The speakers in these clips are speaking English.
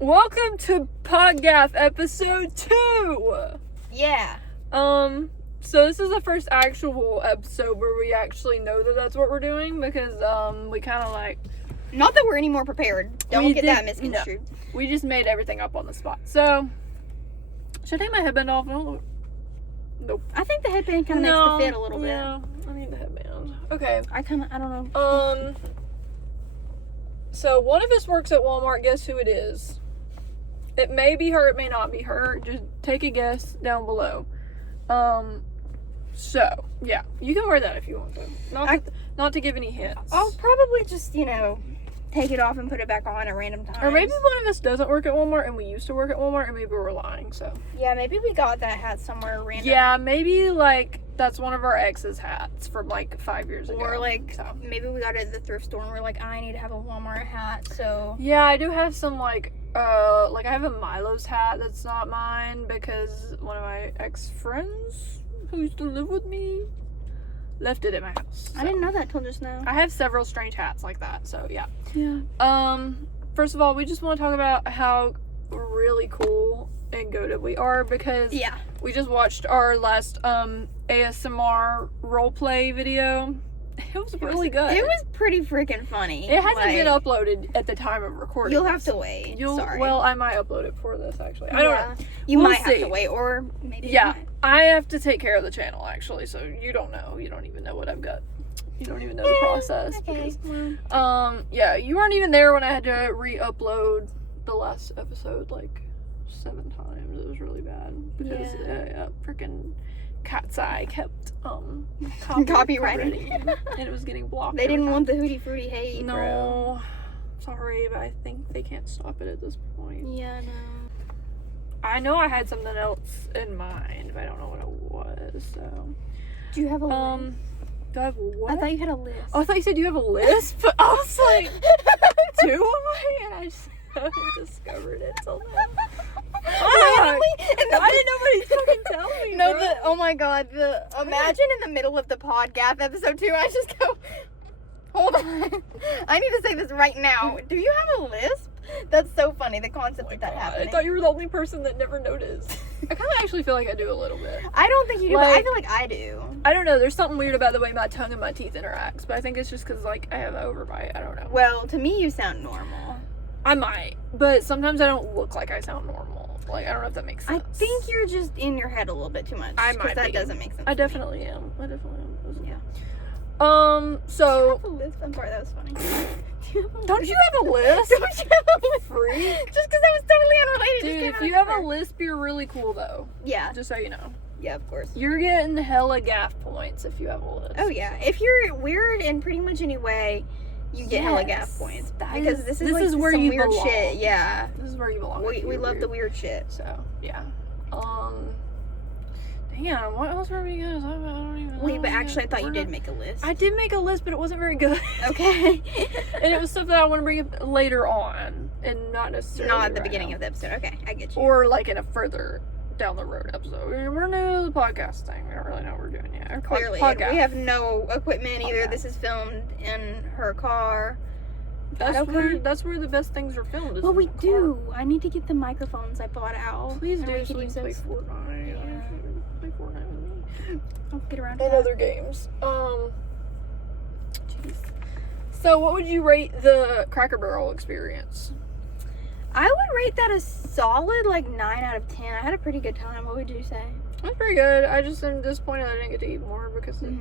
Welcome to PODGAF episode 2! Yeah. So this is the first actual episode where we actually know that that's what we're doing, because, we kind of like... Not that we're any more prepared. Don't get that misconstrued. No, we just made everything up on the spot. So, should I take my headband off? Nope. I think the headband kind of makes the fit a little bit. Yeah, I need the headband. Okay. I don't know. So one of us works at Walmart. Guess who it is? It may be her, it may not be her. Just take a guess down below. So, yeah. You can wear that if you want to. Not to give any hints. I'll probably just, take it off and put it back on at random times. Or maybe one of us doesn't work at Walmart and we used to work at Walmart and maybe we're lying, so. Yeah, maybe we got that hat somewhere random. Yeah, maybe, that's one of our ex's hats from, 5 years ago. Or, maybe we got it at the thrift store and we're like, I need to have a Walmart hat, so. Yeah, I do have some, I have a Milo's hat that's not mine because one of my ex-friends who used to live with me left it at my house. So. I didn't know that till just now. I have several strange hats like that, so yeah. Yeah. First of all, we just want to talk about how really cool and goated we are because we just watched our last ASMR roleplay video. It was really good. It was pretty freaking funny. It hasn't been uploaded at the time of recording. You'll have to wait. Sorry. Well, I might upload it for this, actually. I don't know. You might have to wait, or maybe Yeah, I have to take care of the channel, actually, so you don't know. You don't even know what I've got. You don't even know the process. Okay. Because, yeah, you weren't even there when I had to re-upload the last episode, 7 times. It was really bad. Because, freaking Cat's Eye kept, copyrighting. And it was getting blocked. They didn't want the Hootie Fruity hate, No. bro. Sorry, but I think they can't stop it at this point. Yeah, no. I know I had something else in mind, but I don't know what it was, so. Do you have a list? Do I have what? I thought you had a list. Oh, I thought you said you have a list, but I was like, do I? And I just haven't discovered it till now. Randomly? Why did nobody fucking tell me? No, bro? oh my god, imagine in the middle of the PODGAF episode 2, I just go, hold on. I need to say this right now. Do you have a lisp? That's so funny, the concept of that happening. I thought you were the only person that never noticed. I kind of actually feel like I do a little bit. I don't think you do, but I feel like I do. I don't know, there's something weird about the way my tongue and my teeth interacts, but I think it's just because, I have an overbite. I don't know. Well, to me, you sound normal. I might, but sometimes I don't look like I sound normal. I don't know if that makes sense. I think you're just in your head a little bit too much. I might be. That doesn't make sense. I definitely am. Yeah. So. I'm sorry, that was funny. Don't you have a list? Don't you have a list? Free? Just because that was totally unrelated. Dude, if you have a lisp, you're really cool, though. Yeah. Just so you know. Yeah, of course. You're getting hella gaff points if you have a list. Oh, yeah. If you're weird in pretty much any way, you get hella gaff points. Because this is where some you weird belong. shit. Yeah. This is where you belong. We love the weird shit. So, yeah. Damn, what else were we gonna talk about? I don't even know. Wait, but actually, I thought you did make a list. I did make a list, but it wasn't very good. Okay. And it was stuff that I want to bring up later on, and not necessarily not at the beginning of the episode. Okay, I get you. Or in a further down the road episode. We're new to the podcast thing. We don't really know what we're doing yet. Clearly, we have no equipment either. This is filmed in her car. That's where the best things are filmed. Is well, we car. do. I need to get the microphones I bought out. Please do. So we can play Fortnite. Yeah. Play Fortnite with me. I'll get around to and that. other games. Jeez. So, what would you rate the Cracker Barrel experience? I would rate that a solid 9 out of 10. I had a pretty good time. What would you say? That's pretty good. I just am disappointed I didn't get to eat more because it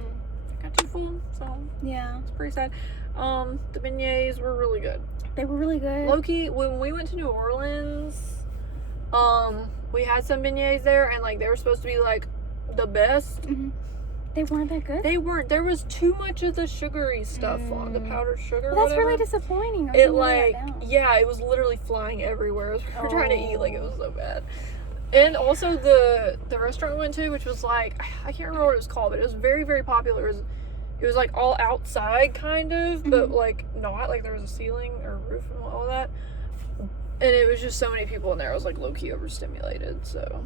got too full. So yeah, it's pretty sad. The beignets were really good. They were really good. Low-key, when we went to New Orleans, we had some beignets there, and they were supposed to be the best. They weren't that good. They weren't. There was too much of the sugary stuff on the powdered sugar. Well, that's really disappointing. It it was literally flying everywhere as we were trying to eat. It was so bad. And also the restaurant we went to, which was I can't remember what it was called, but it was very, very popular. It was all outside kind of, but not there was a ceiling or roof and all that. And it was just so many people in there. I was low key overstimulated. So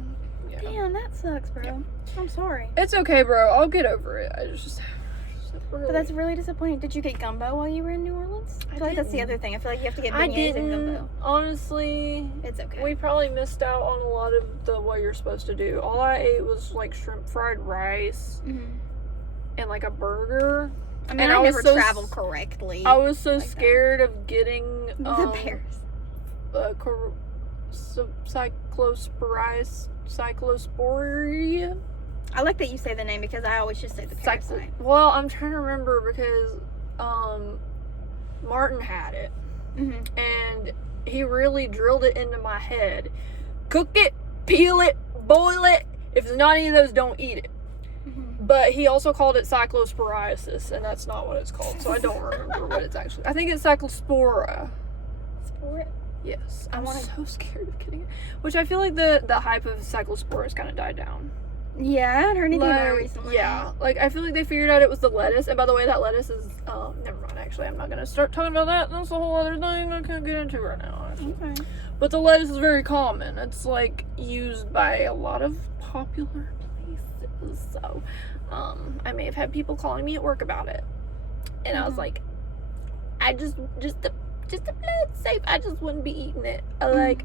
yeah. Damn, that sucks, bro. Yeah. I'm sorry. It's okay, bro. I'll get over it. I just But that's really disappointing. Did you get gumbo while you were in New Orleans? I feel like that's the other thing. I feel like you have to get beignets and gumbo. Honestly. It's okay. We probably missed out on a lot of what you're supposed to do. All I ate was like shrimp fried rice and like a burger. I mean, I never traveled correctly. I was so scared of getting the bears. Cyclosporia. I like that you say the name because I always just say the parasite. Well, I'm trying to remember because Martin had it, and he really drilled it into my head. Cook it, peel it, boil it. If it's not any of those, don't eat it. But he also called it cyclosporiasis, and that's not what it's called, so I don't remember what it's actually. I think it's cyclospora. Spora? Yes. I'm so scared of getting it. Which I feel like the hype of cyclospora has kind of died down. Yeah, I haven't heard anything about it recently. Yeah, like I feel like they figured out it was the lettuce, and by the way, that lettuce is never mind. Actually, I'm not gonna start talking about that. That's a whole other thing I can't get into right now. Actually. Okay. But the lettuce is very common. It's like used by a lot of popular places. So, I may have had people calling me at work about it, and I was like, I just to play it safe, I just wouldn't be eating it. I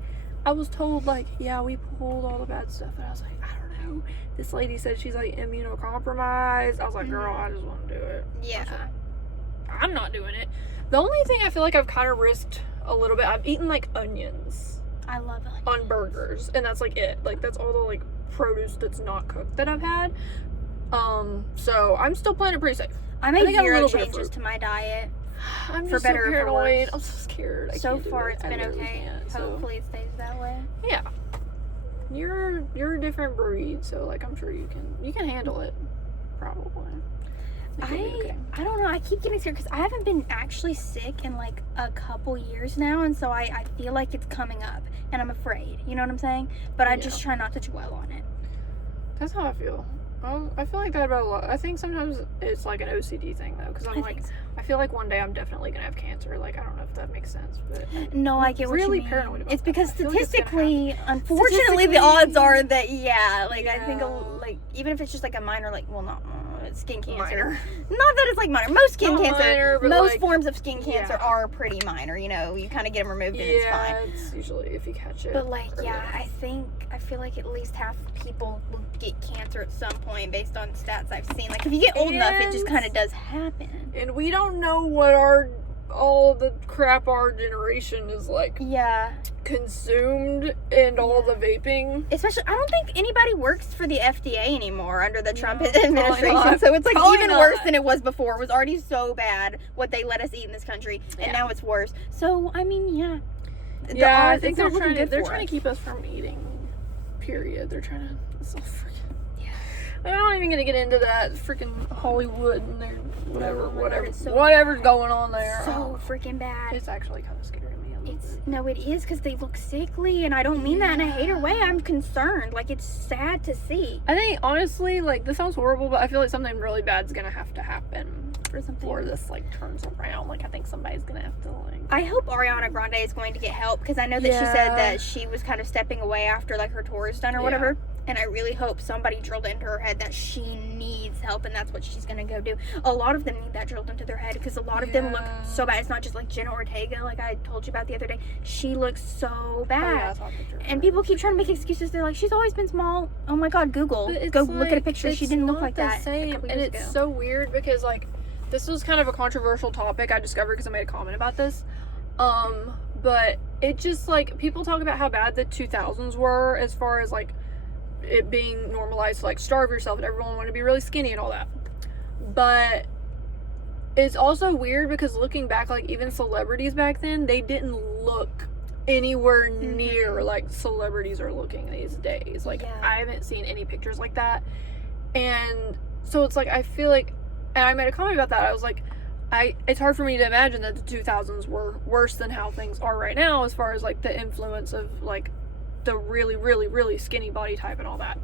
was told like, yeah, we pulled all the bad stuff, and I was like, I don't know. This lady said she's like immunocompromised. I was like, girl, I just want to do it. Yeah. I'm not doing it. The only thing I feel like I've kind of risked a little bit, I've eaten like onions. I love onions. On burgers, and that's like it. Like that's all the like produce that's not cooked that I've had. So I'm still playing it pretty safe. I made 0 changes to my diet. I'm for better or for worse. I'm so scared. So far, it's been okay. Hopefully, it stays that way. Yeah. You're a different breed, so like I'm sure you can handle it. Probably. I don't know. I keep getting scared because I haven't been actually sick in like a couple years now, and so I feel like it's coming up, and I'm afraid. You know what I'm saying? But I just try not to dwell on it. That's how I feel. I feel like that about a lot. I think sometimes it's like an OCD thing though, because I feel like one day I'm definitely gonna have cancer. Like I don't know if that makes sense, but no, I get what you mean. Paranoid about it's because that. statistically, unfortunately, the odds are that I think like even if it's just like a minor, like not skin cancer. Minor. Not that it's like minor. Most skin cancer, minor, most like, forms of skin cancer are pretty minor. You know, you kind of get them removed and it's fine. Yeah, it's usually if you catch it. But like, I feel like at least half people will get cancer at some point based on stats I've seen. Like if you get old enough, it just kind of does happen. And we don't know what all the crap our generation is like consumed and all the vaping. Especially, I don't think anybody works for the FDA anymore under the Trump administration. So it's like even worse than it was before. It was already so bad what they let us eat in this country, and now it's worse. So I mean, I think they're trying to keep us from eating. Period. They're trying to. It's so freaking. I'm not even gonna get into that freaking Hollywood and their whatever's going on there. So freaking bad. It's actually kind of scaring me a little bit. No, it is because they look sickly, and I don't mean that in a hater way. I'm concerned. Like it's sad to see. I think honestly, like this sounds horrible, but I feel like something really bad's gonna have to happen before this like turns around. Like I think somebody's gonna have to like. I hope Ariana Grande is going to get help because I know that she said that she was kind of stepping away after like her tour is done or whatever. And I really hope somebody drilled into her head that she needs help, and that's what she's gonna go do. A lot of them need that drilled into their head because a lot of them look so bad. It's not just like Jenna Ortega, like I told you about the other day. She looks so bad. And people keep trying to make excuses. They're like, she's always been small. Oh my God, Google. Go look at a picture. She didn't look like that a couple years ago. It's so weird because like this was kind of a controversial topic I discovered because I made a comment about this. But it just like people talk about how bad the 2000s were as far as like it being normalized to like starve yourself and everyone wanted to be really skinny and all that. But it's also weird because looking back, like even celebrities back then, they didn't look anywhere near like celebrities are looking these days. Like I haven't seen any pictures like that. And so it's like I feel like, and I made a comment about that. I was like, it's hard for me to imagine that the 2000s were worse than how things are right now as far as like the influence of like the really, really, really skinny body type and all that.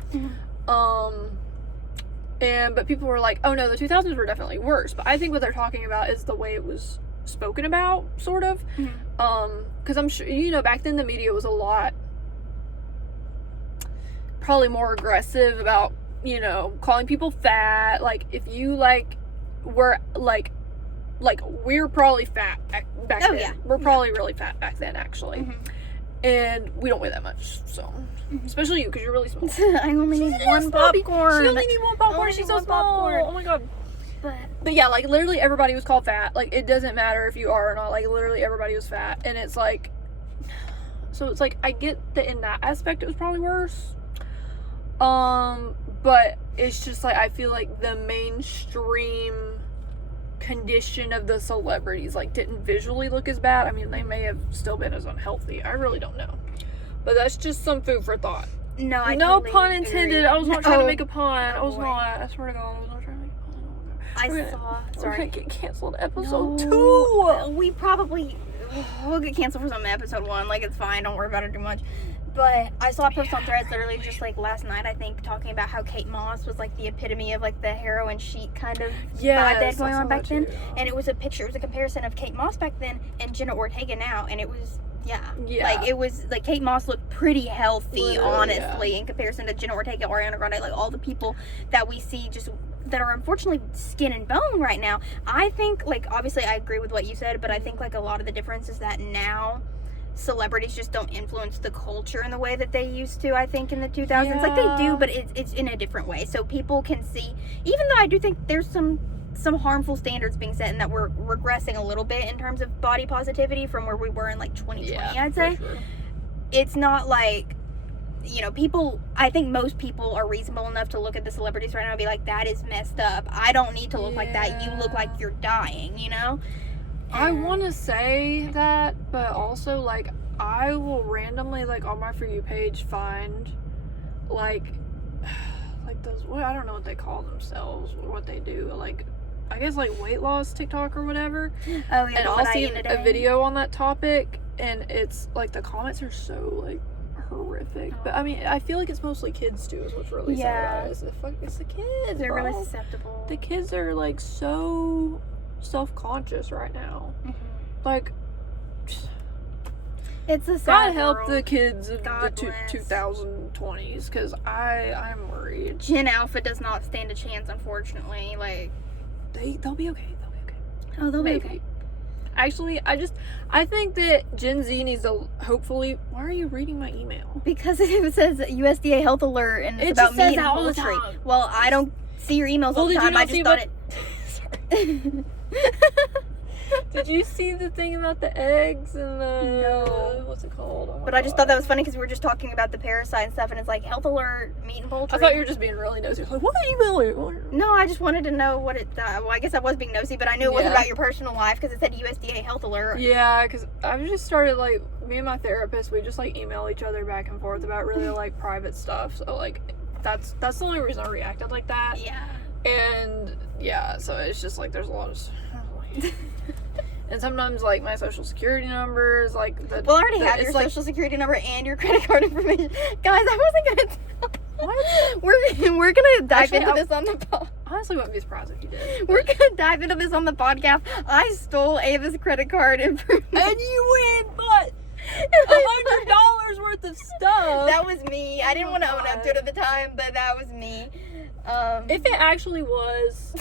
But people were like, oh no, the 2000s were definitely worse. But I think what they're talking about is the way it was spoken about, sort of. Because I'm sure, you know, back then the media was a lot, probably more aggressive about, you know, calling people fat. Like, if you like we're like we're probably fat back then. Yeah. We're probably really fat back then, actually. Mm-hmm. And we don't weigh that much, so. Especially you, because you're really small. I only need one popcorn. She only need one popcorn. She's so small. Popcorn. Oh my god. But yeah, like, literally everybody was called fat. Like, it doesn't matter if you are or not. Like, literally everybody was fat. And it's like, so it's like, I get that in that aspect it was probably worse. But it's just like, I feel like the mainstream condition of the celebrities, like, didn't visually look as bad. I mean, they may have still been as unhealthy. I really don't know. But that's just some food for thought. No, I no totally pun intended. agree. I was not trying to make a pun. Oh, I was boy. not. I swear to God, I was not trying to make a pun. We're gonna get canceled episode 2. We'll get canceled for some episode 1. Like, it's fine. Don't worry about it too much. But I saw a post on Threads literally just like last night, I think, talking about how Kate Moss was like the epitome of like the heroin chic kind of vibe that had going on back then. And it was a picture, it was a comparison of Kate Moss back then and Jenna Ortega now, and it was like, it was like Kate Moss looked pretty healthy, literally, honestly, in comparison to Jenna Ortega, Ariana Grande, like all the people that we see just that are unfortunately skin and bone right now. I think, like, obviously I agree with what you said, but I think like a lot of the difference is that now celebrities just don't influence the culture in the way that they used to, I think, in the 2000s. Yeah. Like, they do, but it's in a different way. So people can see, even though I do think there's some harmful standards being set and that we're regressing a little bit in terms of body positivity from where we were in like 2020, I'd say. Sure. It's not like, you know, people, I think most people are reasonable enough to look at the celebrities right now and be like, that is messed up. I don't need to look like that. You look like you're dying, you know? I want to say that, but also, like, I will randomly, like, on my For You page find, like those, well, I don't know what they call themselves or what they do, like, I guess, like, weight loss TikTok or whatever. Oh, yeah. And I'll see a video on that topic, and it's, like, the comments are so, like, horrific. But, I mean, I feel like it's mostly kids, too, is what's really sad about it. It's the kids, They're bro. really susceptible. The kids are, like, so self-conscious right now. Like, it's a sad God help world. the kids of God the 2020s, because I'm worried. Gen Alpha does not stand a chance, unfortunately. Like, they'll be okay. oh, they'll Maybe. be okay. Actually, I think that Gen Z needs to hopefully. Why are you reading my email? Because it says USDA health alert and it's about meat and poultry. Well, I don't see your emails all the time. I just thought it. Sorry. Did you see the thing about the eggs and the... No. What's it called? Oh, but I just thought that was funny because we were just talking about the parasite and stuff, and it's like, health alert, meat and poultry. I thought you were just being really nosy. Like, what email? No, I just wanted to know what it... well, I guess I was being nosy, but I knew it wasn't about your personal life because it said USDA health alert. Yeah, because I've just started, like, me and my therapist, we just, like, email each other back and forth about really, like, private stuff. So, like, that's the only reason I reacted like that. Yeah. And, yeah, so it's just, like, there's a lot of... And sometimes, like, my social security numbers, like, well, I already have your social security number and your credit card information. Guys, I wasn't going to tell. What? We're going to dive into this on the podcast. Honestly, wouldn't be surprised if you did. We're going to dive into this on the podcast. I stole Ava's credit card information. And you win, but $100 worth of stuff. That was me. I didn't want to own up to it at the time, but that was me. If it actually was,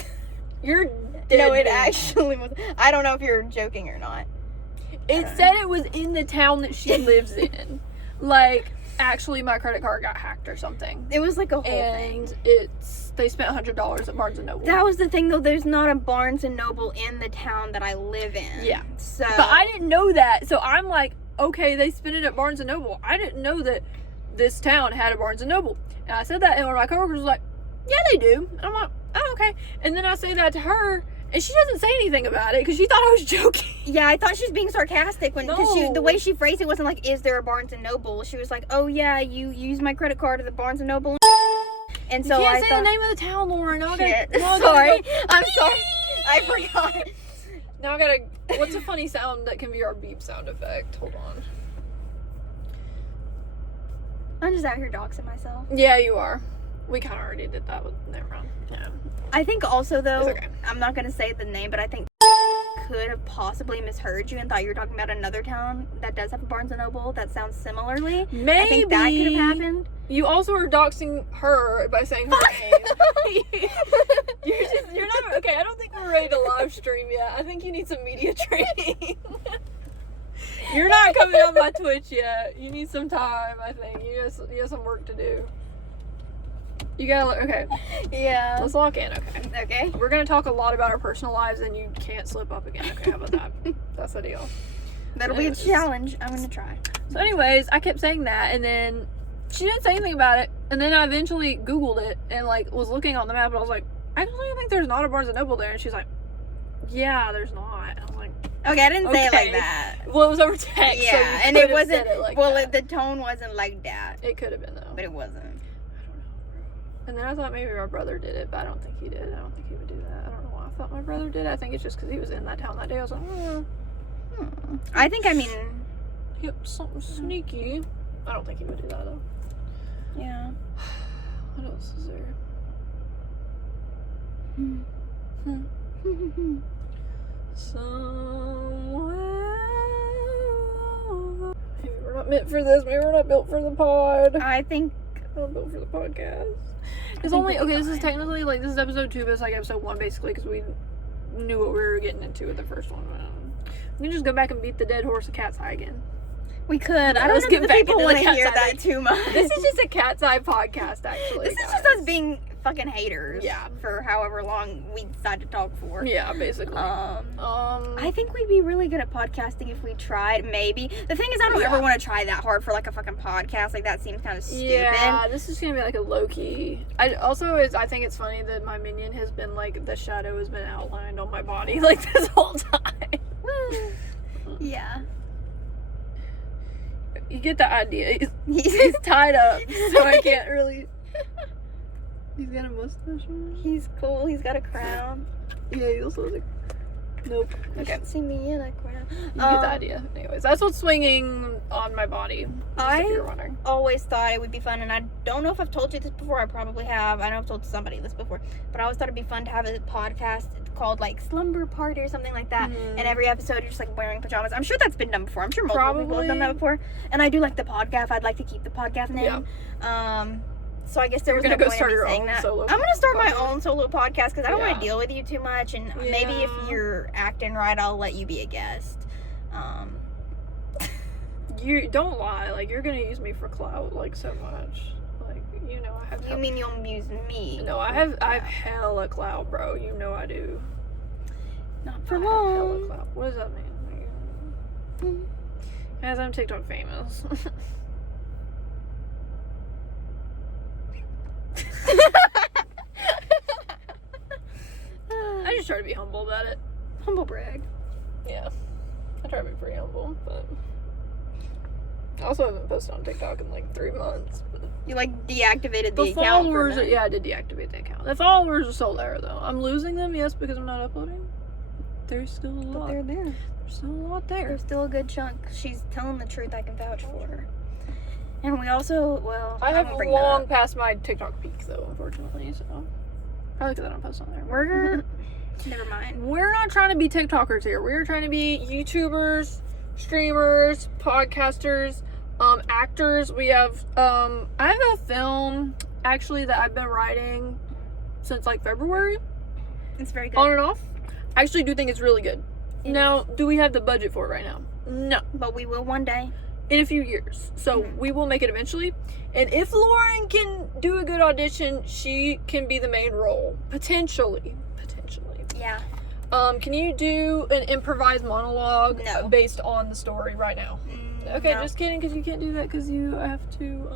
you're dead. No, it actually was. I don't know if you're joking or not. It said it was in the town that she lives in. Like, actually, my credit card got hacked or something. It was like a whole thing. And they spent $100 at Barnes & Noble. That was the thing, though. There's not a Barnes & Noble in the town that I live in. Yeah. So. But I didn't know that. So I'm like, okay, they spent it at Barnes & Noble. I didn't know that this town had a Barnes & Noble. And I said that, and one of my coworkers was like, yeah, they do. And I'm like, oh, okay. And then I say that to her, and she doesn't say anything about it because she thought I was joking. Yeah, I thought she was being sarcastic because the way she phrased it wasn't like, is there a Barnes & Noble? She was like, oh yeah, you use my credit card at the Barnes & Noble. And so you can't I say thought, the name of the town, Lauren. Shit. Sorry. I'm sorry. I forgot. Now I gotta, what's a funny sound that can be our beep sound effect? Hold on. I'm just out here doxing myself. Yeah, you are. We kind of already did that with, never mind. Yeah. I think also, though, It's okay. I'm not going to say the name, but I think could have possibly misheard you and thought you were talking about another town that does have a Barnes & Noble that sounds similarly. Maybe. I think that could have happened. You also are doxing her by saying her name. You're not, okay, I don't think we're ready to live stream yet. I think you need some media training. You're not coming on my Twitch yet. You need some time, I think. You have some work to do. You gotta, okay. Yeah. Let's lock in, okay. Okay. We're gonna talk a lot about our personal lives and you can't slip up again. Okay, how about that? That's the deal. That'll be a challenge. I'm gonna try. So anyways, I kept saying that and then she didn't say anything about it. And then I eventually Googled it and like was looking on the map and I was like, I actually think there's not a Barnes & Noble there. And she's like, yeah, there's not. And I'm like, okay, I didn't say it like that. Well, it was over text. Yeah, so and it wasn't, said it like that. the tone wasn't like that. It could have been though. But it wasn't. And then I thought maybe my brother did it, but I don't think he did. I don't think he would do that. I don't know why I thought my brother did. I think it's just because he was in that town that day. I was like, I think, yep, something sneaky. I don't think he would do that though. Yeah. What else is there? Somewhere. Maybe we're not meant for this. Maybe we're not built for the pod. I think We're not built for the podcast. It's only, okay, this is technically, like, this is episode 2, but it's like episode 1 basically, because we knew what we were getting into with the first one. We can just go back and beat the dead horse of Cat's Eye again. we could. I don't Let's know get if back people into want the to hear Cat's Eye. that too much. This is just a Cat's Eye podcast, actually. This is just us being fucking haters. Yeah. For however long we decide to talk for. Yeah, basically. I think we'd be really good at podcasting if we tried, maybe. The thing is, I don't ever want to try that hard for, like, a fucking podcast. Like, that seems kind of stupid. Yeah, this is gonna be like a low-key. I think it's funny that my minion has been, like, the shadow has been outlined on my body, like, this whole time. Yeah. You get the idea. He's tied up, so I can't really... He's got a mustache on. He's cool. He's got a crown. Yeah, he also has a... Nope. You should see me in a crown. You get the idea. Anyways, that's what's swinging on my body. If you're wondering. Always thought it would be fun, and I don't know if I've told you this before. I probably have. I know I've told somebody this before, but I always thought it'd be fun to have a podcast called, like, Slumber Party or something like that. Mm-hmm. And every episode you're just, like, wearing pajamas. I'm sure that's been done before. I'm sure multiple people have done that before. And I do like the PODGAF. I'd like to keep the PODGAF name. Yeah. So I guess there was You're no gonna go point start in me your saying own that. solo I'm gonna start my podcast. own solo podcast because I don't want Yeah. to deal with you too much, and maybe if you're acting right, I'll let you be a guest. You don't lie. Like, you're gonna use me for clout, like, so much. Like, you know I have... You mean you'll use me? No, I have hella clout, bro. You know I do. Not for I have hella long. clout. What does that mean? As I'm TikTok famous. I just try to be humble about it. Humble brag. Yeah. I try to be pretty humble, but I also haven't posted on TikTok in like 3 months. But You, like, deactivated the account for followers, a minute. yeah, I did deactivate the account. The followers are still there though. I'm losing them, yes, because I'm not uploading. But there's still a lot. But they're there. There's still a lot there. There's still a good chunk. She's telling the truth. I can vouch for her. And we also, well, I have I'm gonna bring that long up. past my TikTok peak though, unfortunately. So probably because I don't post on there. We're never mind. We're not trying to be TikTokers here. We're trying to be YouTubers, streamers, podcasters, actors. We have I have a film actually that I've been writing since like February. It's very good. On and off. I actually do think it's really good. Now, do we have the budget for it right now? No. But we will one day. In a few years. So we will make it eventually. And if Lauren can do a good audition, she can be the main role. Potentially. Yeah. Can you do an improvised monologue No. based on the story right now? Okay, no. just kidding, because you can't do that because you have to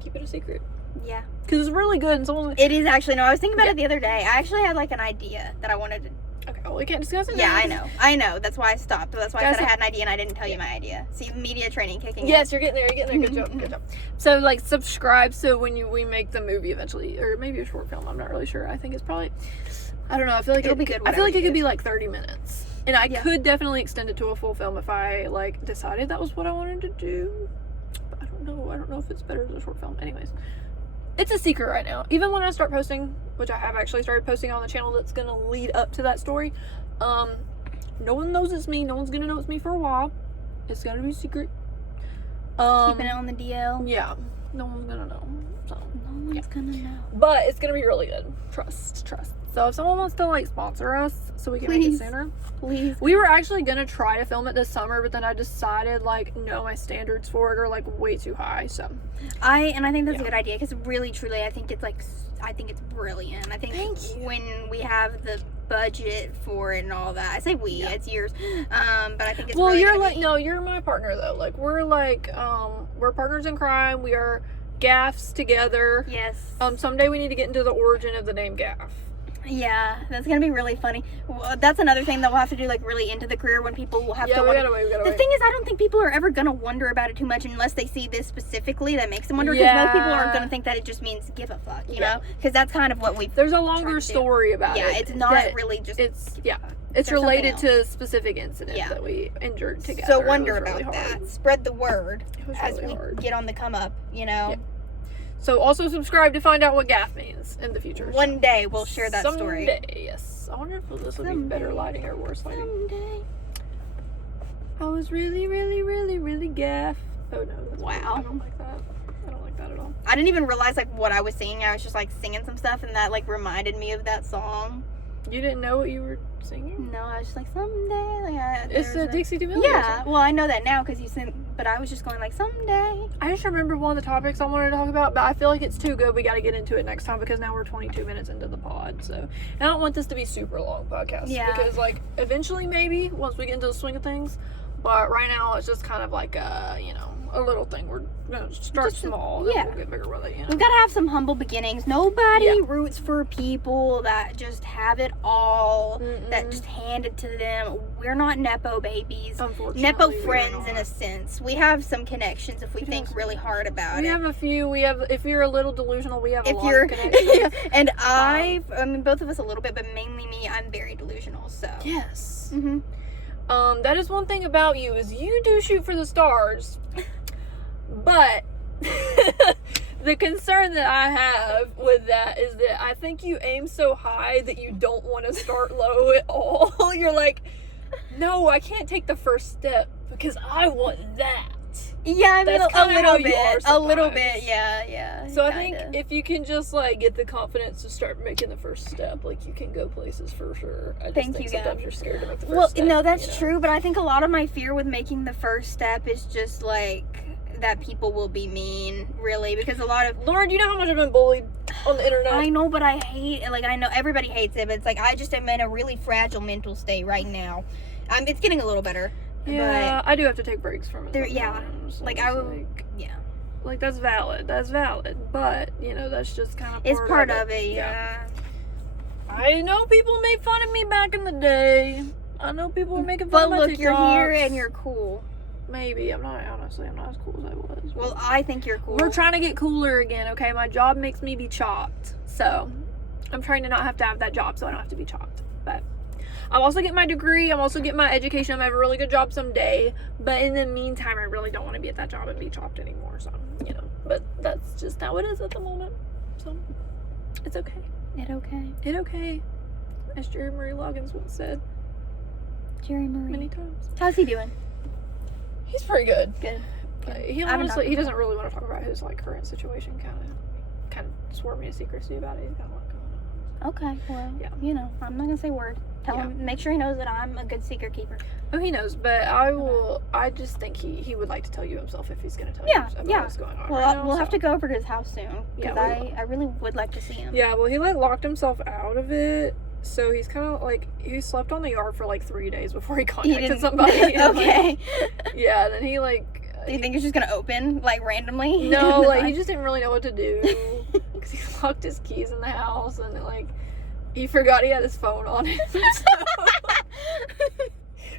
keep it a secret. Yeah. Because it's really good and someone's like, It is actually, no, I was thinking about it the other day. I actually had, like, an idea that I wanted to... okay, well, we can't discuss it Yeah, now. I know. That's why I stopped. That's why I Guys, said I had an idea and I didn't tell you my idea. See, media training kicking in. Yes, you're getting there. Good job. So, like, subscribe so when we make the movie eventually, or maybe a short film. I'm not really sure. I think it's probably, I don't know. I feel like It'll be good I feel like whatever it you could do. be like 30 minutes, and I could definitely extend it to a full film if I like decided that was what I wanted to do. But I don't know. I don't know if it's better as a short film. Anyways, it's a secret right now. Even when I start posting, which I have actually started posting on the channel that's gonna lead up to that story. No one knows it's me. No one's gonna know it's me for a while. It's gonna be secret. Keeping it on the DL. Yeah. No one's gonna know. So No one's gonna know. but it's gonna be really good. Trust. So if someone wants to like sponsor us so we can make it sooner. Please. We were actually gonna try to film it this summer, but then I decided like no, my standards for it are like way too high. So I think that's a good idea because really, truly, I think it's brilliant. I think when we have the budget for it and all that, I say we, it's yours. But I think it's well, really you're like no, you're my partner though. Like we're partners in crime. We are gaffs together. Yes. Someday we need to get into the origin of the name gaff. Yeah, that's gonna be really funny. Well, that's another thing that we'll have to do, like, really into the career when people will have to wonder. We gotta the wait. thing is, I don't think people are ever gonna wonder about it too much unless they see this specifically that makes them wonder. Because most people aren't gonna think that it just means give a fuck, you know? Because that's kind of what we. There's a longer story about it. Yeah, it's not really just. It's related to specific incidents that we endured together. So wonder about that. Spread the word as we get on the come up, you know. Yep. So also subscribe to find out what gaff means in the future. One day we'll share that story. Someday, yes. I wonder if this will be better lighting or worse lighting. Someday. I was really, really, really, really gaff. Oh no. Wow. I don't like that. I don't like that at all. I didn't even realize like what I was singing. I was just like singing some stuff and that like reminded me of that song. You didn't know what you were singing? No, I was just like someday. Like it's a Dixie D'Amelio Yeah, song. well I know that now because you sent. But I was just going like someday. I just remember one of the topics I wanted to talk about, but I feel like it's too good. We got to get into it next time because now we're 22 minutes into the pod. So and I don't want this to be super long podcast. Yeah. Because like eventually maybe once we get into the swing of things, but right now it's just kind of like a little thing. We're gonna start Just small. And then we'll get bigger with it. We've got to have some humble beginnings. Nobody roots for people that just have it all. That just hand it to them. We're not nepo babies. Unfortunately, Nepo friends in a sense. We have some connections if we think really hard about it. We have a few. We have. If you're a little delusional, we have a lot of connections. And I mean, both of us a little bit, but mainly me. I'm very delusional. So yes. Mm-hmm. That is one thing about you is you do shoot for the stars. But the concern that I have with that is that I think you aim so high that you don't want to start low at all. You're like, no, I can't take the first step because I want that. Yeah, I mean, a little bit, yeah. So I think if you can just like get the confidence to start making the first step, like you can go places for sure. I just think sometimes you're scared to make the first step. Well, no, that's true, but I think a lot of my fear with making the first step is just like that people will be mean, really, because a lot of Lauren, you know how much I've been bullied on the internet. I know, but I hate it. Like I know everybody hates it, but it's like I just am in a really fragile mental state right now. It's getting a little better. Yeah, but I do have to take breaks from it. Like I would. Like that's valid. But that's just kind of it's part of it. Yeah. I know people made fun of me back in the day. I know people were making fun of my TikToks. But look, you're here and you're cool. Maybe. I'm not as cool as I was. Well, I think you're cool. We're trying to get cooler again, okay? My job makes me be chopped. So, I'm trying to not have to have that job so I don't have to be chopped. But, I'm also getting my degree. I'm also getting my education. I'm going to have a really good job someday. But in the meantime, I really don't want to be at that job and be chopped anymore. So, But that's just how it is at the moment. So, it's okay. It okay. As Jerry Murray Loggins once said. Jerry Murray. Many times. How's he doing? He's pretty good. Good. He honestly, he doesn't really want to talk about his like current situation. Kind of swore me to secrecy about it. He's got a lot going on. Okay, well, I'm not gonna say a word. Tell him, make sure he knows that I'm a good secret keeper. Oh, he knows, but I just think he would like to tell you himself if he's gonna tell you about what's going on. Well, we'll have to go over to his house soon because I really would like to see him. Yeah, well, he like locked himself out of it. So he's kind of like, he slept on the yard for like 3 days before he contacted somebody. Okay. Yeah, and then he like... Do you think it's just going to open like randomly? No, like he just didn't really know what to do. Because he locked his keys in the house and like, he forgot he had his phone on him.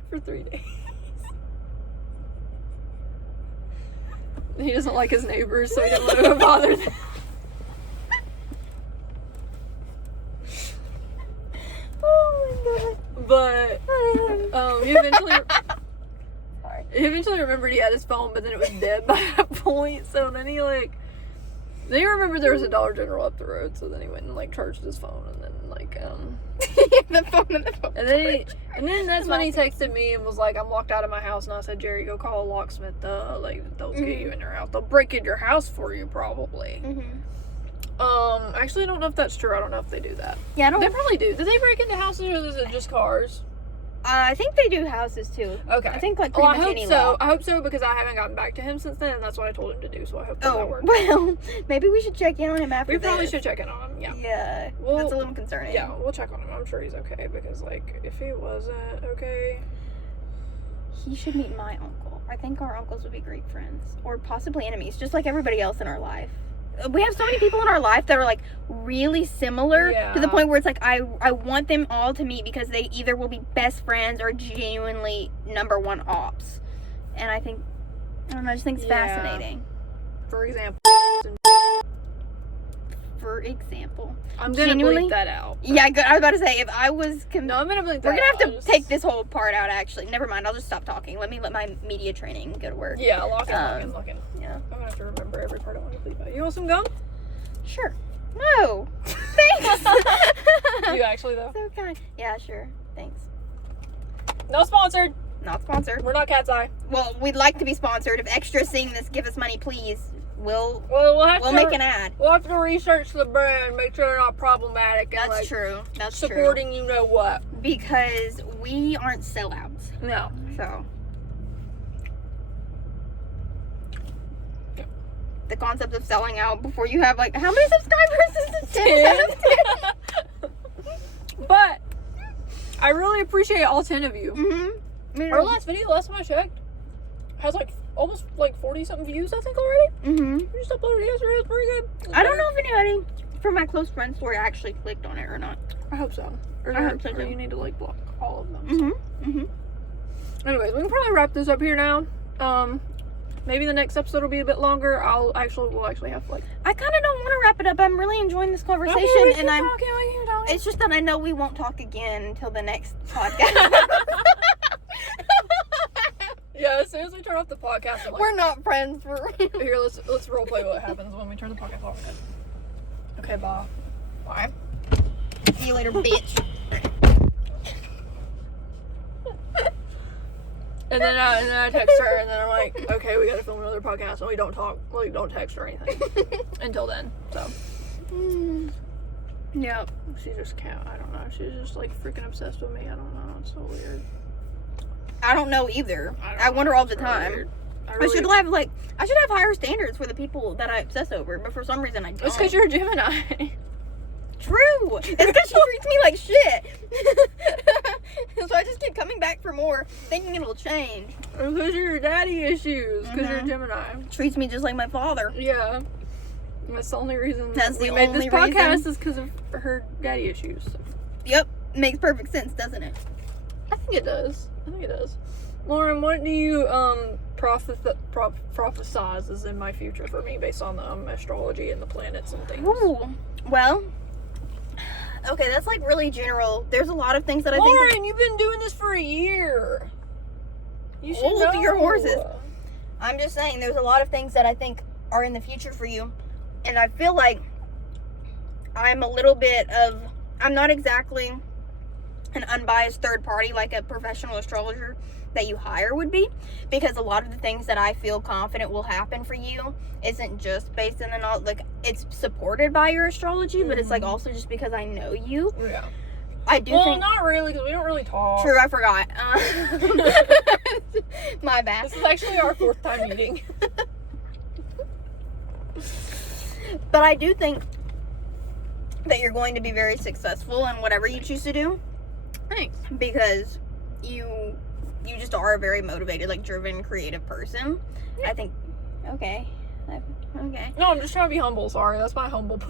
For 3 days. He doesn't like his neighbors, so he didn't want to bother them. But he eventually remembered he had his phone, but then it was dead by that point. So then he like Then he remembered there was a Dollar General up the road, so then he went and like charged his phone, and then the phone. And then that's when he texted me and was like, I'm locked out of my house, and I said, Jerry, go call a locksmith. They'll get you in your house. They'll break into your house for you, probably. Actually, I don't know if that's true. I don't know if they do that. Yeah, They probably do. Do they break into houses, or is it just cars? I think they do houses too. Okay. I think like pretty much any law. I hope so, because I haven't gotten back to him since then, and that's what I told him to do. So I hope that works. Well, maybe we should check in on him after. We probably should check in on him. Yeah. Yeah. That's a little concerning. Yeah, we'll check on him. I'm sure he's okay, because like if he wasn't okay, he should meet my uncle. I think our uncles would be great friends, or possibly enemies, just like everybody else in our life. We have so many people in our life that are like really similar to the point where it's like I want them all to meet, because they either will be best friends or genuinely number one ops. And I think, I don't know, I just think it's fascinating. For example, I'm gonna bleep that out. Yeah, good. I was about to say, if I was no, I'm gonna bleep that. We're gonna have to take this whole part out. Actually, never mind. I'll just stop talking. Let my media training go to work. Yeah, lock in. Yeah, I'm gonna have to remember every part I want to bleep out. You want some gum? Sure. No. Thanks. You actually though? So kind. Yeah, sure. Thanks. Not sponsored. Not sponsored. We're not Cat's Eye. Well, we'd like to be sponsored. If Extra's seeing this, give us money, please. We'll make an ad. We'll have to research the brand, make sure they're not problematic. And That's true. That's supporting true. You know what? Because we aren't sellouts. No. So. The concept of selling out before you have like, how many subscribers is it? 10. But I really appreciate all 10 of you. Mm-hmm. Our last video, last time I checked, has like almost like 40 something views, I think, already. Mm-hmm. You just uploaded it yesterday. It was pretty good. I don't know if anybody from my close friend story actually clicked on it or not. I hope so. Or you need to like block all of them. Mm-hmm. Mm-hmm. Anyways, we can probably wrap this up here now. Maybe the next episode will be a bit longer. We'll actually have like. I kind of don't want to wrap it up. I'm really enjoying this conversation, and I'm. Talking. It's just that I know we won't talk again until the next podcast. Yeah, as soon as we turn off the podcast, I'm like, we're not friends for real. Here, let's role play what happens when we turn the podcast off. Okay, bye. Bye. See you later, bitch. And then I text her, and then I'm like, okay, we gotta film another podcast, and we don't talk, like, don't text or anything until then. So, yeah, she just can't. I don't know. She's just like freaking obsessed with me. I don't know. It's so weird. I don't know either. I wonder all the time. I should have higher standards for the people that I obsess over, but for some reason I don't. It's because you're a Gemini. True. It's because she treats me like shit. So I just keep coming back for more, thinking it'll change. Because your daddy issues. Because you're a Gemini. Treats me just like my father. Yeah. That's the only reason we made this podcast is because of her daddy issues. So. Yep. Makes perfect sense, doesn't it? I think it does. Lauren, what do you prophesize is in my future for me based on the astrology and the planets and things? Ooh. Well, okay, that's like really general. There's a lot of things that I think. Lauren, you've been doing this for a year. You should hold know. Your horses. I'm just saying, there's a lot of things that I think are in the future for you, and I feel like I'm not exactly an unbiased third party like a professional astrologer that you hire would be, because a lot of the things that I feel confident will happen for you isn't just based in the knowledge, like it's supported by your astrology, but it's like also just because I know you. Yeah. I do think not really, because we don't really talk. True, I forgot. My bad. This is actually our 4th time meeting. But I do think that you're going to be very successful in whatever you choose to do. Thanks. Because you just are a very motivated, like driven, creative person. Yeah. I think. Okay. No, I'm just trying to be humble. Sorry, that's my humble.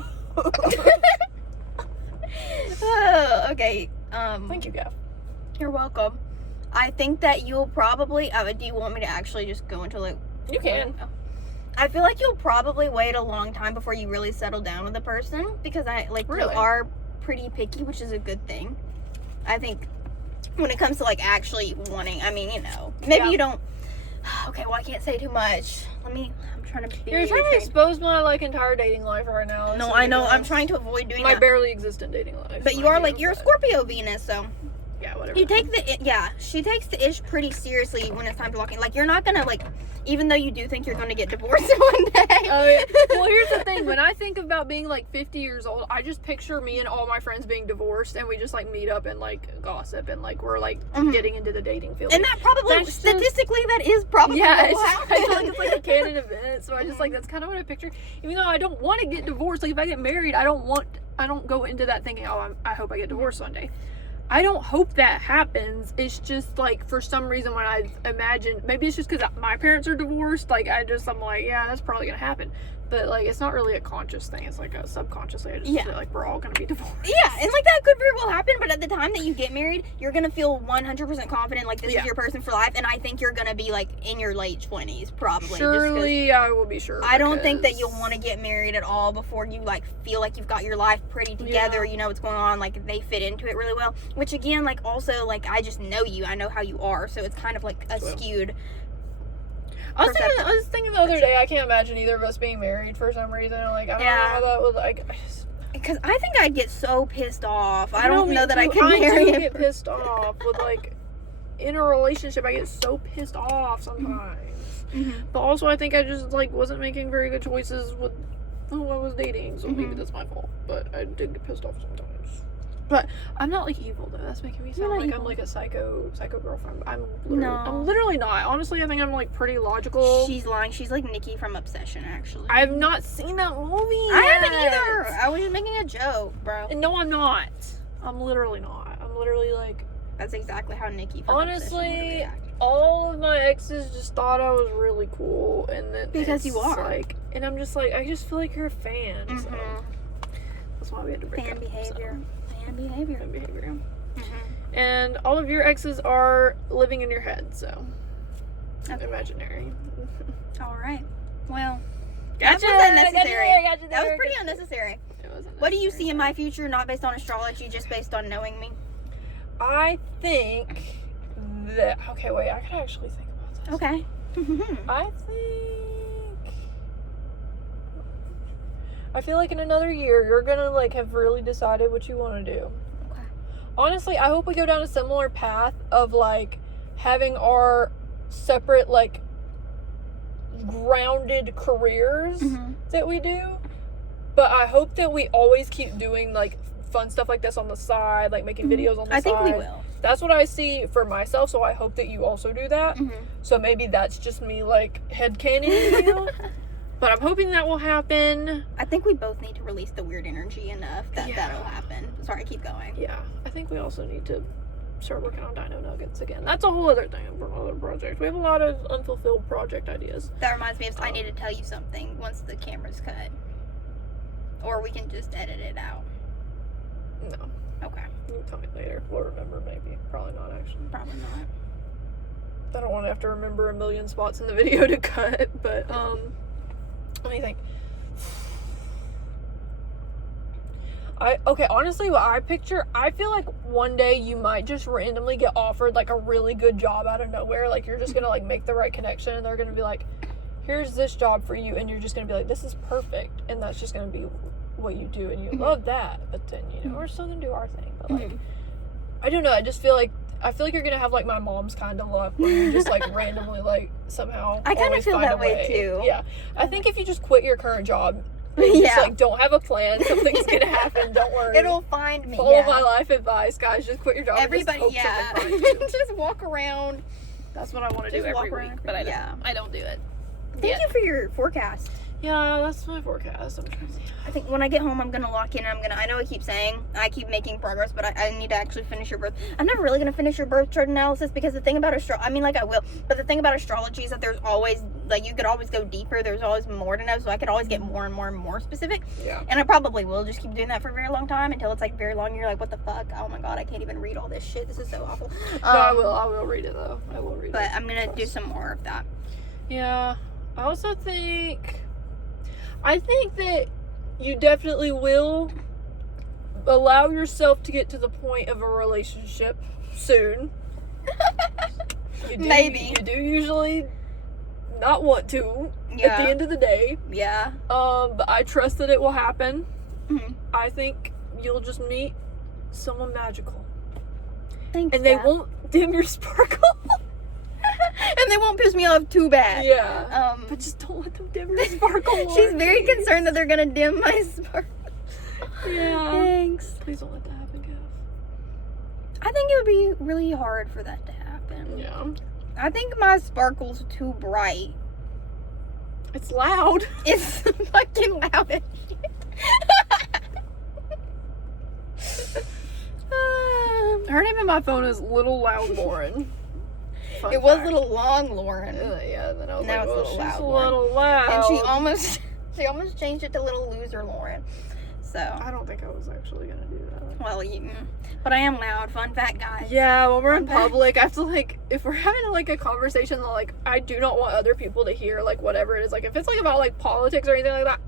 Okay. Thank you, Gav. You're welcome. I think that you'll probably. Do you want me to actually just go into like? You can. I feel like you'll probably wait a long time before you really settle down with a person, because you are pretty picky, which is a good thing. I think when it comes to like actually wanting, maybe you don't. Okay, well I can't say too much. I'm trying to be. You're trying to expose my like entire dating life right now. No, I know. I'm trying to avoid doing my that. barely existent dating life. But you are like, you're a Scorpio Venus, so. Yeah, whatever. You take she takes the ish pretty seriously when it's time to walk in. Like, you're not gonna, like, even though you do think you're gonna get divorced one day. Oh, yeah. Well, here's the thing. When I think about being, like, 50 years old, I just picture me and all my friends being divorced, and we just, like, meet up and, like, gossip, and, like, we're, like, getting into the dating field. And that probably, statistically, that is probably I happen. feel like it's, like, a canon event, so I just, like, that's kind of what I picture. Even though I don't want to get divorced, like, if I get married, I don't go into that thinking, oh, I hope I get divorced one day. I don't hope that happens. It's just like, for some reason, when I imagine, maybe it's just because my parents are divorced, like, I'm like, yeah, that's probably gonna happen. But, like, it's not really a conscious thing. It's like a subconsciously, I just feel like we're all gonna be divorced. Yeah, and like that could very well happen, but at the time that you get married, you're gonna feel 100% confident, like, this is your person for life, and I think you're gonna be, like, in your late 20s, probably. Surely, I will be sure. I don't think that you'll want to get married at all before you, like, feel like you've got your life pretty together, you know what's going on, like, they fit into it really well. Which, again, like, also, like, I just know you, I know how you are, so it's kind of, like, a skewed... I was thinking the other day, I can't imagine either of us being married for some reason. Like, I don't know how that would, like... Because I think I'd get so pissed off. I don't know that I could marry him. I do get pissed off with, like, in a relationship, I get so pissed off sometimes. But also, I think I just, like, wasn't making very good choices with who I was dating, so maybe that's my fault. But I did get pissed off sometimes. But I'm not, like, evil, though. That's making me sound like I'm, like, a psycho girlfriend. I'm literally not. Honestly, I think I'm, like, pretty logical. She's lying. She's like Nikki from Obsession, actually. I've not seen that movie I haven't either. I was just making a joke, bro. No, I'm not. I'm literally not. I'm literally, like... That's exactly how Nikki from Obsession would react. All of my exes just thought I was really cool, and that because you are. Like, and I'm just like, I just feel like you're a fan. So that's why we had to break up. Fan behavior. And all of your exes are living in your head, so imaginary. All right. Well, gotcha. That was unnecessary. That was pretty unnecessary. It was unnecessary. What do you see in my future? Not based on astrology, just based on knowing me. I think that. Okay, wait. I could actually think about this. Okay. I feel like in another year, you're gonna, like, have really decided what you want to do. Okay. Honestly, I hope we go down a similar path of, like, having our separate, like, grounded careers that we do. But I hope that we always keep doing, like, fun stuff like this on the side, like making videos on the side. I think we will. That's what I see for myself, so I hope that you also do that. So maybe that's just me, like, headcanon, you know? But I'm hoping that will happen. I think we both need to release the weird energy enough that that'll happen. Sorry, keep going. Yeah. I think we also need to start working on Dino Nuggets again. That's a whole other thing for another project. We have a lot of unfulfilled project ideas. That reminds me of I need to tell you something once the camera's cut. Or we can just edit it out. No. Okay. You can tell me later. We'll remember, maybe. Probably not, actually. Probably not. I don't want to have to remember a million spots in the video to cut, but, let me think. Honestly, what I picture, I feel like one day you might just randomly get offered, like, a really good job out of nowhere. Like, you're just gonna, like, make the right connection, and they're gonna be like, here's this job for you, and you're just gonna be like, this is perfect, and that's just gonna be what you do, and you love that. But then, you know, we're still gonna do our thing. But, like, I don't know, I feel like you're gonna have, like, my mom's kind of luck, where you just, like, randomly, like, somehow I kind of feel that way too. Yeah. I think if you just quit your current job, you just, like, don't have a plan, something's gonna happen, don't worry. It'll find me. Follow my life advice, guys. Just quit your job. Everybody, and just hope something finds you. Just walk around. That's what I want to do every week, but I don't do it. Thank you for your forecast. Yeah, that's my forecast. I think when I get home, I'm going to lock in and I know I keep making progress, but I need to actually finish your birth. I'm never really going to finish your birth chart analysis because the thing about I will, but the thing about astrology is that there's always, like, you could always go deeper. There's always more to know, so I could always get more and more and more specific. Yeah. And I probably will just keep doing that for a very long time until it's, like, very long. You're like, what the fuck? Oh my God, I can't even read all this shit. This is so awful. No, I will read it, though. I will read it. But I'm going to do some more of that. Yeah. I also I think that you definitely will allow yourself to get to the point of a relationship soon. Maybe. You do usually not want to at Yeah. the end of the day. Yeah. But I trust that it will happen. Mhm. I think you'll just meet someone magical. Thanks, And they Dad. won't dim your sparkle. And they won't piss me off too bad. Yeah. But just don't let them dim your sparkle. She's Lord. very concerned that they're gonna dim my sparkle. Yeah. Thanks. Please don't let that happen, Gav. I think it would be really hard for that to happen. Yeah. I think my sparkle's too bright. It's loud. It's fucking loud as shit. Her name in my phone is Little Loud Lauren. Fun It was fact. Little Long Lauren. Yeah, and then I was Now like, it's well, Little she's Loud a Lauren. little loud. And she almost changed it to Little Loser Lauren. So, I don't think I was actually gonna do that. well, but I am loud. Fun fact, guys. Yeah, when we're in Fun fact. public, I have to, like, if we're having, like, a conversation that, like, I do not want other people to hear, like, whatever it is. Like, if it's, like, about, like, politics or anything like that,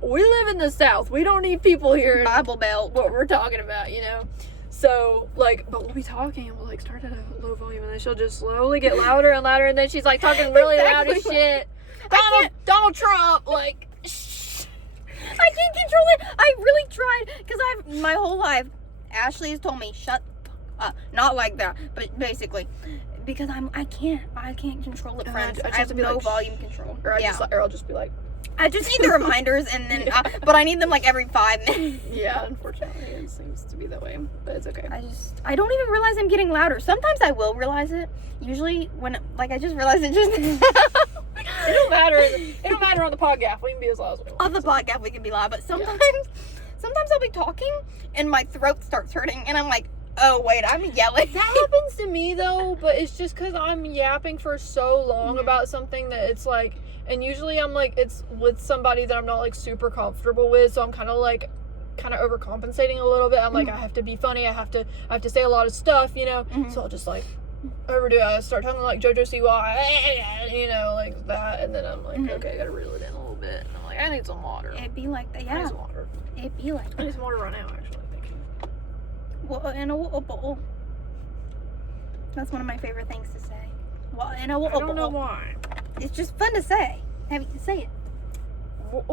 we live in the South. We don't need people hearing Bible Belt. what we're talking about, you know? So, like, but we'll be talking and we'll, like, start at a low volume and then she'll just slowly get louder and louder and then she's, like, talking really loud as Exactly. shit. I Donald Trump, like, shh. I can't control it. I really tried because I've my whole life. Ashley has told me shut up. Not like that, but basically because I can't control it, And friends. I just I have have to be no like, shh. volume control. Or Yeah, I'll just be like, I just need the reminders and then, but I need them like every 5 minutes. yeah, unfortunately, it seems to be that way, but it's okay. I don't even realize I'm getting louder. Sometimes I will realize it. Usually when like I just realize it just. It don't matter. It don't matter on the PODGAF. We can be as loud as we want. On the podcast we can be loud, but sometimes I'll be talking and my throat starts hurting and I'm like, oh wait, I'm yelling. That happens to me though, but it's just because I'm yapping for so long about something that it's like, and usually I'm like, it's with somebody that I'm not like super comfortable with, so I'm kind of overcompensating a little bit. I'm like, I have to be funny. I have to say a lot of stuff, you know. So I'll just like overdo it. I start talking like JoJo Siwa, you know, like that, and then I'm like, okay, I gotta reel it in a little bit. And I'm like, I need some water. It'd be like that, I yeah. need some water. It'd be like I that. need some water right now, actually. Thank you. Water in a water bottle. That's one of my favorite things to say. Water in a water I don't know bottle. why. It's just fun to say. Have you say it?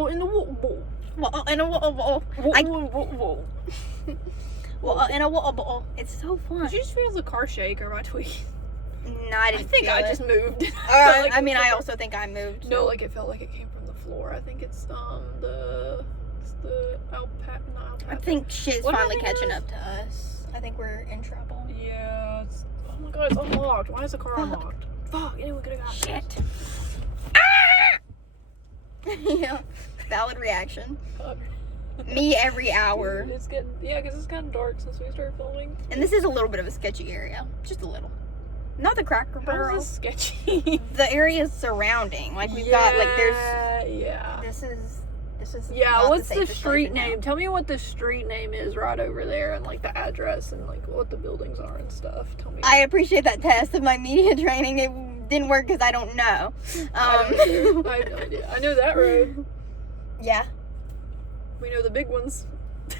In the water bowl. Water in a water bottle. Whoa. Water in a water bottle. It's so fun. Did you just feel the car shake or my tweet? No, I I didn't think feel I it. just moved. I mean, I also think I moved. No, like it felt like it came from the floor. I think it's the alpaca. Not alpaca. I think shit's What do I finally think it catching is? up to us. I think we're in trouble. Yeah. Oh my god, it's unlocked. Why is the car unlocked? Fuck. Anyone could have got Shit. Yeah. Valid reaction. Fuck. Me every hour. It's getting because it's gotten dark since we started filming. And this is a little bit of a sketchy area. Just a little. Not the Cracker How Barrel. is this sketchy? The areas surrounding. Like we've got like there's yeah. this is Yeah, not what's the safest street place to name? go. Tell me what the street name is right over there and like the address and like what the buildings are and stuff. Tell me. I appreciate that test of my media training. It didn't work because I don't know. I have no idea. I know that road. Yeah. We know the big ones.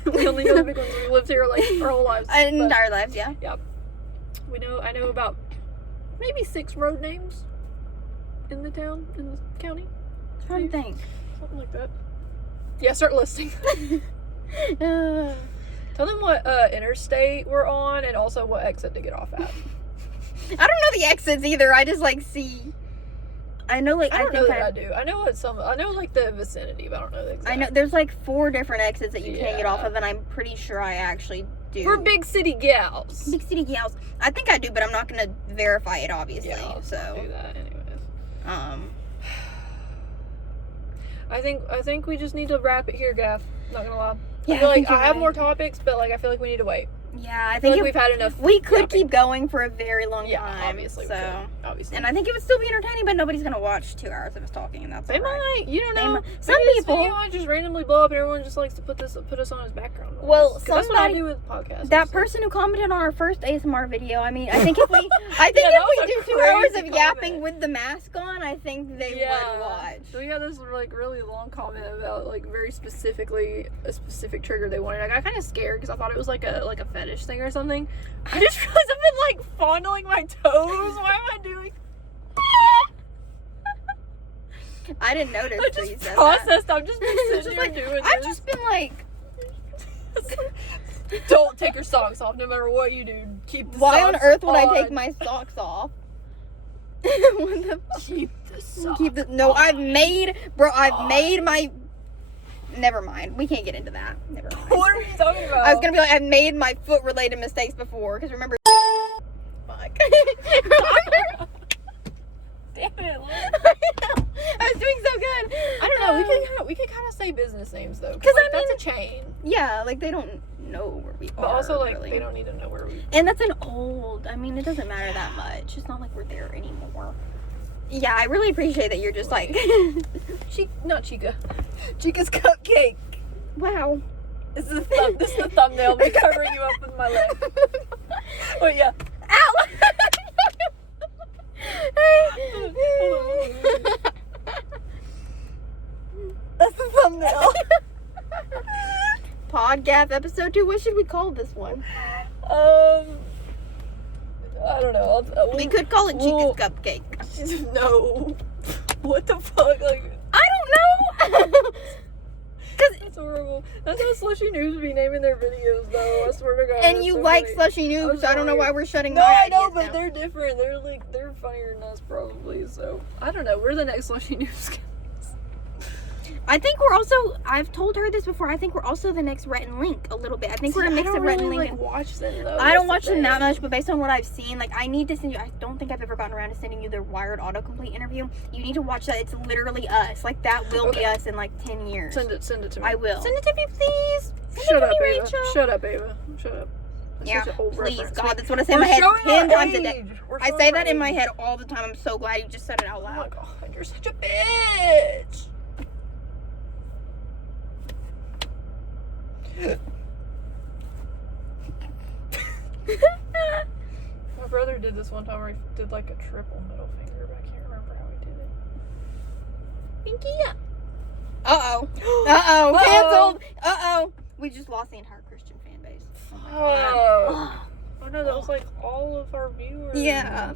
We only know the big ones. We lived here like our whole lives. Our but entire lives, yeah. I know about maybe 6 road names in the town, in the county. Trying to think. Something like that. Yeah, start listing. Uh, Tell them what interstate we're on and also what exit to get off at. I don't know the exits either. I just like see. I know like I don't know think that I do. I know like the vicinity, but I don't know the exact. I know there's like 4 different exits that you can't get off Yeah. of, and I'm pretty sure I actually do. We're big city gals. Big city gals. I think I do, but I'm not gonna verify it, obviously. Yeah, I'll so do that anyways. I think we just need to wrap it here, Gaff. Not gonna lie. Yeah, I feel I like think I you're have right. more topics, but like I feel like we need to wait. yeah, I I feel think like we've had enough. we could yapping. keep going for a very long Yeah, time. obviously. So, We could. Obviously. and I think it would still be entertaining, but nobody's gonna watch 2 hours of us talking, and that's They alright. might. You don't They know. might- some Maybe this people- video might just randomly blow up, and everyone just likes to put us on as background noise. Well, 'Cause that's what I somebody- do with podcasts. That honestly. person who commented on our first ASMR video, I mean, I think if we, Yeah, that was a do 2 hours crazy of yapping comment. with the mask on, I think they would watch. So we got this like really long comment about like very specifically a specific trigger they wanted. I got kind of scared because I thought it was like a fetish thing or something. I just realized I've been like fondling my toes. Why am I doing? I didn't notice. I till you just said processed. I've just been that. sitting here doing I've this. just been like, Don't take your socks off no matter what you do. Keep the why socks on earth would I on. take my socks off? What the fuck? Keep the socks No, on. I've made my. Never mind. We can't get into that. Never mind. What are you talking about? I was gonna be like, I've made my foot-related mistakes before. Because remember. Fuck. Damn it, Liz. I was doing so good. I don't know. We could kind of say business names though, 'Cause like, I mean- that's a chain. Yeah, like they don't know where we are. But also, like, really. they don't need to know where we. And that's an old. I mean, it doesn't matter that much. It's not like we're there anymore. Yeah, I really appreciate that you're just like. Not Chica. Chica's cupcake. Wow. This is the thumbnail. Me covering you up with my leg. Wait, yeah. Ow! That's the thumbnail. PODGAF episode 2. What should we call this one? I don't know. We could call it Chica's Cupcake. No. What the fuck? Like, I don't know. that's horrible. That's how Slushy News be naming their videos, though. I swear to God. And that's you so like funny. Slushy I'm News, so I don't know sorry. why we're shutting No, my I know, ideas but down. they're different. They're funnier than us probably. So I don't know. We're the next Slushy News guys. I think we're also. I've told her this before. I think we're also the next Rhett and Link a little bit. I think we're gonna mix I of don't Rhett really, and Link. watch them though. I don't That's watch the them that thing. much, but based on what I've seen, like I need to send you. I don't think I've ever gotten around to sending you the Wired autocomplete interview. You need to watch that. It's literally us. Like that will be us in like 10 years. Send it to me. I will. Send it to me, please. Send Shut it to up, me, Ava. Rachel. Shut up, Ava. Shut up. That's Yeah, such an old please, reference. God, that's what I say in We're my head showing 10 our times a day. age. We're I showing say our that in my age. head all the time. I'm so glad you just said it out Oh my loud. God, you're such a bitch. My brother did this one time where he did like a triple middle finger, but I can't remember how he did it. Pinky up. Uh-oh. Uh-oh. Canceled. Uh-oh. We just lost the entire Christian fan base. Oh. Oh no, that was like all of our viewers. Yeah.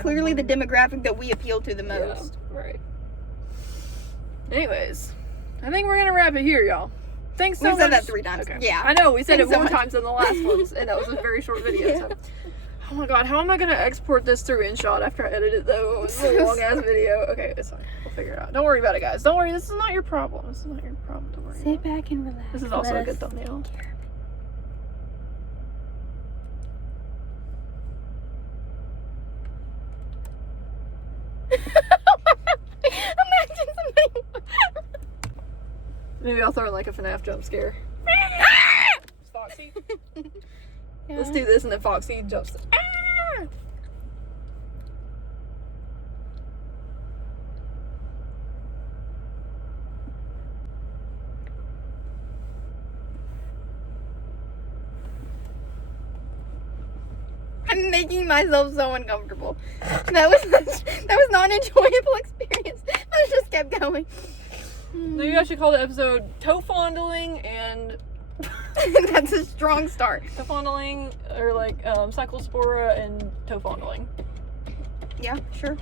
Clearly the demographic that we appeal to the most. Yeah, right. Anyways, I think we're gonna wrap it here, y'all. Thanks so We've much. said that 3 times. Okay. Yeah. I know, we said Thanks it so more much. times than the last ones, and that was a very short video. Yeah. So. Oh my God, how am I gonna export this through InShot after I edit it though? It's a long ass video. Okay, it's fine. We'll figure it out. Don't worry about it, guys. Don't worry. This is not your problem. This is not your problem. Don't worry. Sit back and relax. This is also Let a good us thumbnail. take care of it. Imagine somebody. Maybe I'll throw in like a FNAF jump scare. It's Foxy. Yeah. Let's do this and then Foxy jumps. Ah! I'm making myself so uncomfortable. That was not an enjoyable experience. I just kept going. Maybe I should call the episode toe fondling and That's a strong start. toe fondling, or like cyclospora and toe fondling. Yeah, sure.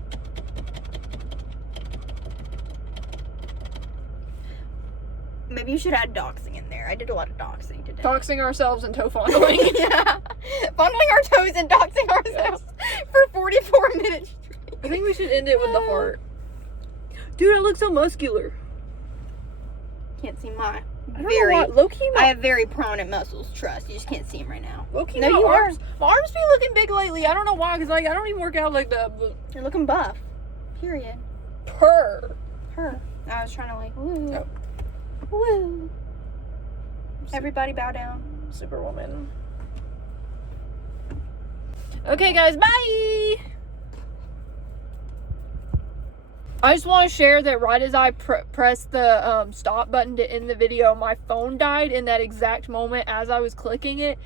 Maybe you should add doxing in there. I did a lot of doxing today. Doxing ourselves and toe fondling. Yeah. Fondling our toes and doxing ourselves for 44 minutes straight. I think we should end it with the heart. Dude, I look so muscular. Can't see my I don't very. know why. Low-key, I have very prominent muscles. Trust. You just can't see them right now. low-key, No, my you are. arms, my arms be looking big lately. I don't know why, because like, I don't even work out like that, but You're looking buff. Period. purr. Her. I was trying to like woo. Oh. Woo. Everybody bow down. Superwoman. Okay, guys, bye! I just want to share that right as I pressed the stop button to end the video, my phone died in that exact moment as I was clicking it,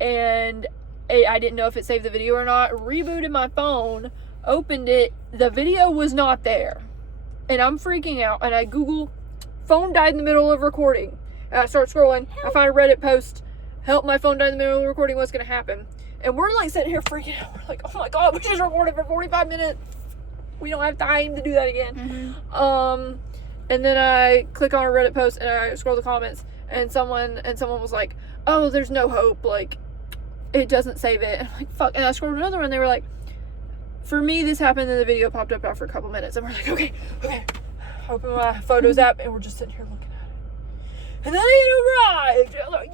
and I didn't know if it saved the video or not. Rebooted my phone, opened it, the video was not there, and I'm freaking out, and I Google, phone died in the middle of recording, and I start scrolling, I find a Reddit post, help, my phone died in the middle of recording, what's gonna happen? And we're like sitting here freaking out, we're like, oh my God, we just recorded for 45 minutes. We don't have time to do that again. Mm-hmm. And then I click on a Reddit post and I scroll the comments, and someone was like, oh, there's no hope, like, it doesn't save it. And I'm like, fuck. And I scrolled another one, and they were like, for me, this happened, and the video popped up after a couple minutes, and we're like, okay. Open my Photos app, and we're just sitting here looking at it. And then it arrived. I was like,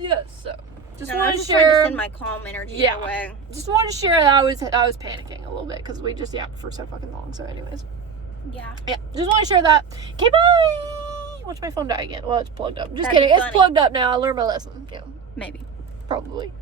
yes. So, just wanted to trying share. to send my calm energy away. Just wanted to share that I was panicking a little bit, because we just yapped for so fucking long. So, anyways. Yeah. Just want to share that. Okay, bye. Watch my phone die again. Well, it's plugged up. Just That'd be kidding. It's funny. plugged up now. I learned my lesson. Yeah. Maybe. Probably.